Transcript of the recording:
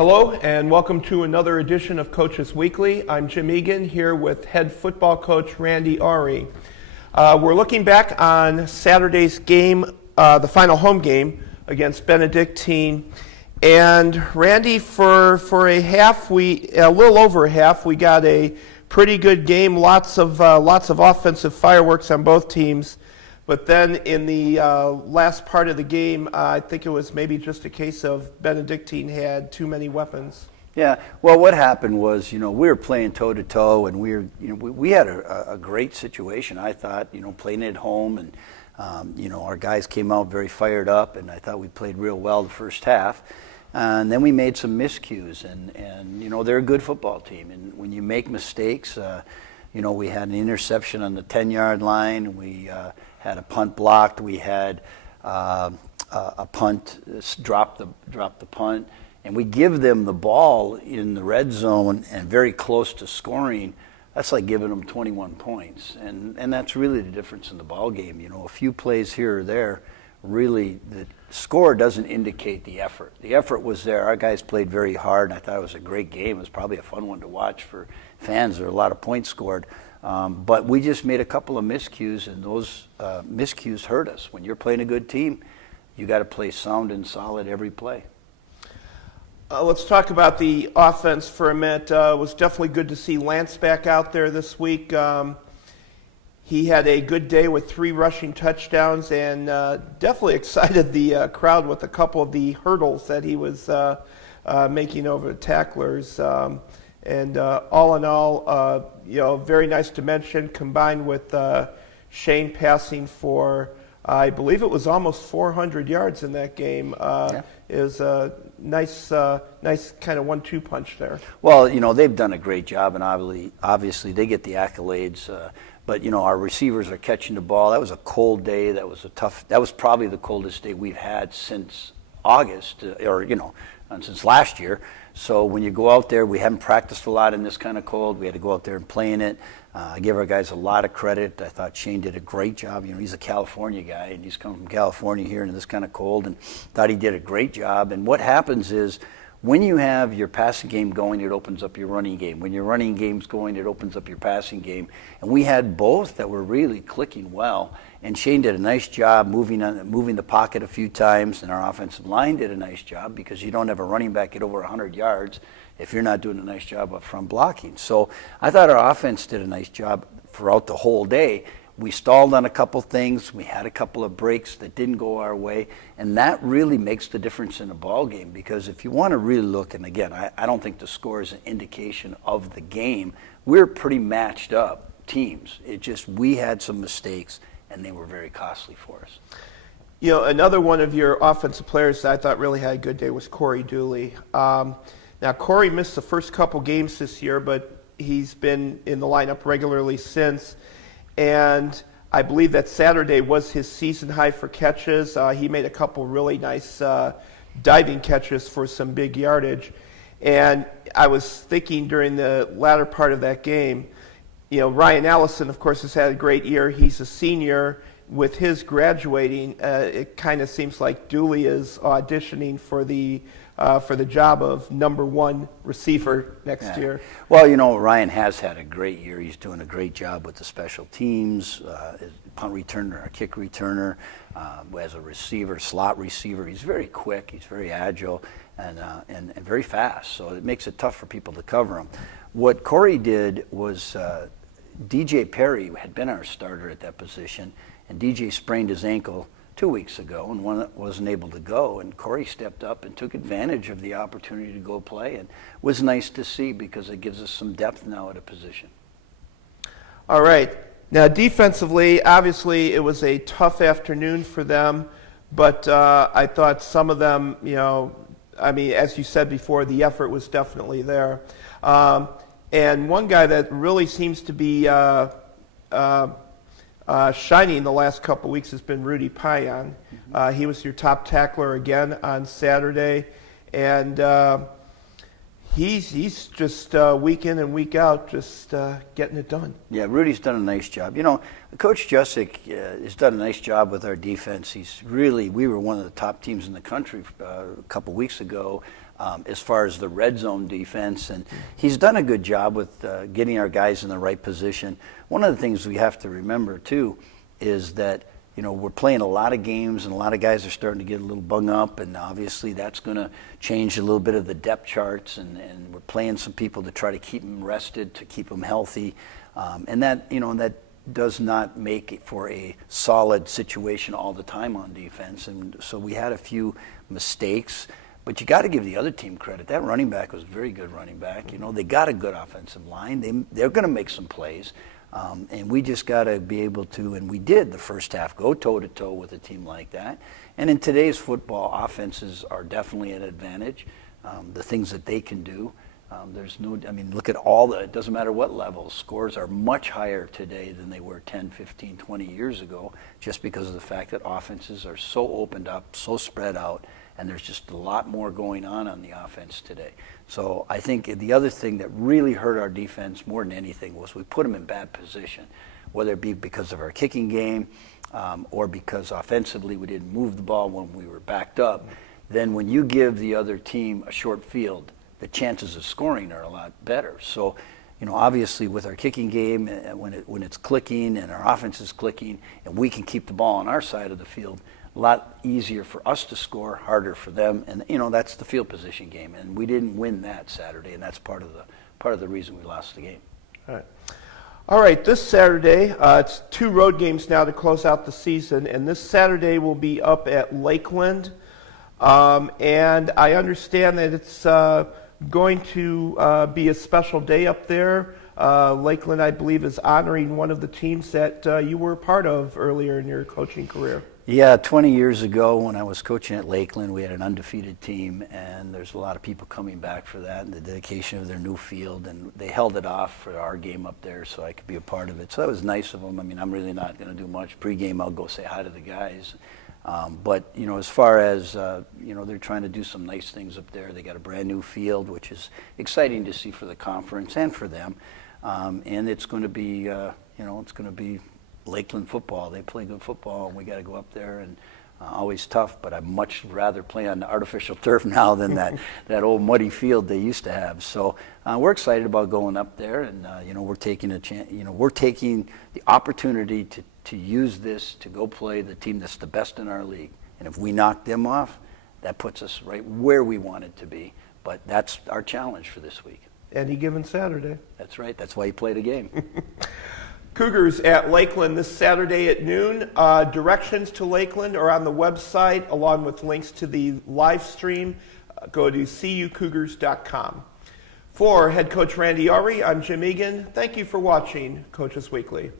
Hello and welcome to another edition of Coaches Weekly. I'm Jim Egan here with head football coach Randy Ari. We're looking back on Saturday's game, the final home game against Benedictine. And Randy, for a half, a little over a half, we got a pretty good game. Lots of offensive fireworks on both teams. But then in the last part of the game, I think it was maybe just a case of Benedictine had too many weapons. Yeah, well, what happened was, we were playing toe-to-toe, and we had a great situation, I thought, playing at home, and, our guys came out very fired up, and I thought we played real well the first half. And then we made some miscues, and they're a good football team, and when you make mistakes, we had an interception on the 10-yard line, we had a punt blocked. We had a punt, drop the punt, and we give them the ball in the red zone and very close to scoring. That's like giving them 21 points, and that's really the difference in the ball game. A few plays here or there, really the score doesn't indicate the effort. The effort was there. Our guys played very hard, and I thought it was a great game. It was probably a fun one to watch for fans. There were a lot of points scored. But we just made a couple of miscues, and those miscues hurt us. When you're playing a good team, you got to play sound and solid every play. Let's talk about the offense for a minute. It was definitely good to see Lance back out there this week. He had a good day with 3 rushing touchdowns and definitely excited the crowd with a couple of the hurdles that he was making over tacklers. And all in all, very nice dimension combined with Shane passing for, I believe it was almost 400 yards in that game. Is a nice kind of 1-2 punch there. Well, they've done a great job, and obviously they get the accolades. But our receivers are catching the ball. That was a cold day. That was probably the coldest day we've had since August, since last year. So when you go out there, we haven't practiced a lot in this kind of cold. We had to go out there and play in it. I give our guys a lot of credit. I thought Shane did a great job. He's a California guy, and he's come from California here in this kind of cold, and thought he did a great job. And what happens is, when you have your passing game going, it opens up your running game. When your running game's going, it opens up your passing game. And we had both that were really clicking well. And Shane did a nice job moving the pocket a few times, and our offensive line did a nice job, because you don't have a running back get over 100 yards if you're not doing a nice job up front blocking. So I thought our offense did a nice job throughout the whole day. We stalled on a couple things. We had a couple of breaks that didn't go our way, and that really makes the difference in a ball game, because if you want to really look, and again, I don't think the score is an indication of the game. We're pretty matched up teams. It just, we had some mistakes, and they were very costly for us. Another one of your offensive players that I thought really had a good day was Corey Dooley. Now, Corey missed the first couple games this year, but he's been in the lineup regularly since. And I believe that Saturday was his season high for catches. He made a couple really nice diving catches for some big yardage. And I was thinking during the latter part of that game, Ryan Allison, of course, has had a great year. He's a senior. With his graduating, it kind of seems like Dooley is auditioning for the job of number 1 receiver next year. Well, Ryan has had a great year. He's doing a great job with the special teams, punt returner, a kick returner, as a receiver, slot receiver. He's very quick. He's very agile and very fast. So it makes it tough for people to cover him. What Corey did was DJ Perry had been our starter at that position, and DJ sprained his ankle 2 weeks ago and wasn't able to go, and Corey stepped up and took advantage of the opportunity to go play, and was nice to see, because it gives us some depth now at a position. All right. Now defensively, obviously it was a tough afternoon for them, but I thought some of them, as you said before, the effort was definitely there. And one guy that really seems to be shining the last couple of weeks has been Rudy Payan. He was your top tackler again on Saturday, and he's just week in and week out just getting it done. Yeah, Rudy's done a nice job. Coach Jusick has done a nice job with our defense. We were one of the top teams in the country a couple weeks ago. as far as the red zone defense, and he's done a good job with getting our guys in the right position. One of the things we have to remember too is that we're playing a lot of games, and a lot of guys are starting to get a little bung up, and obviously that's going to change a little bit of the depth charts, and we're playing some people to try to keep them rested, to keep them healthy, and that that does not make it for a solid situation all the time on defense. And so we had a few mistakes. But you got to give the other team credit. That running back was a very good running back. They got a good offensive line. They're going to make some plays. And we just got to be able to, and we did the first half, go toe-to-toe with a team like that. And in today's football, offenses are definitely an advantage. The things that they can do. Look at it doesn't matter what level. Scores are much higher today than they were 10, 15, 20 years ago, just because of the fact that offenses are so opened up, so spread out, and there's just a lot more going on the offense today. So I think the other thing that really hurt our defense more than anything was we put them in bad position, whether it be because of our kicking game or because offensively we didn't move the ball when we were backed up. Then when you give the other team a short field, the chances of scoring are a lot better. So, obviously with our kicking game, when it's clicking and our offense is clicking, and we can keep the ball on our side of the field, a lot easier for us to score, harder for them, and that's the field position game. And we didn't win that Saturday, and that's part of the reason we lost the game. All right, this Saturday, it's 2 road games now to close out the season, and this Saturday will be up at Lakeland. And I understand that it's going to be a special day up there. Lakeland, I believe, is honoring one of the teams that you were a part of earlier in your coaching career. Yeah, 20 years ago when I was coaching at Lakeland, we had an undefeated team, and there's a lot of people coming back for that and the dedication of their new field, and they held it off for our game up there so I could be a part of it. So that was nice of them. I'm really not going to do much. Pre-game, I'll go say hi to the guys. But, as far as, they're trying to do some nice things up there. They got a brand new field, which is exciting to see for the conference and for them. And it's going to be, it's going to be Lakeland football. They play good football, and we got to go up there, and always tough, but I'd much rather play on the artificial turf now than that old muddy field they used to have. So we're excited about going up there, and we're taking a chance. We're taking the opportunity to use this to go play the team that's the best in our league. And if we knock them off, that puts us right where we want it to be. But that's our challenge for this week. Any given Saturday. That's right. That's why you played a game. Cougars at Lakeland this Saturday at noon. Directions to Lakeland are on the website, along with links to the live stream. Go to cucougars.com. For head coach Randy Ari, I'm Jim Egan. Thank you for watching Coaches Weekly.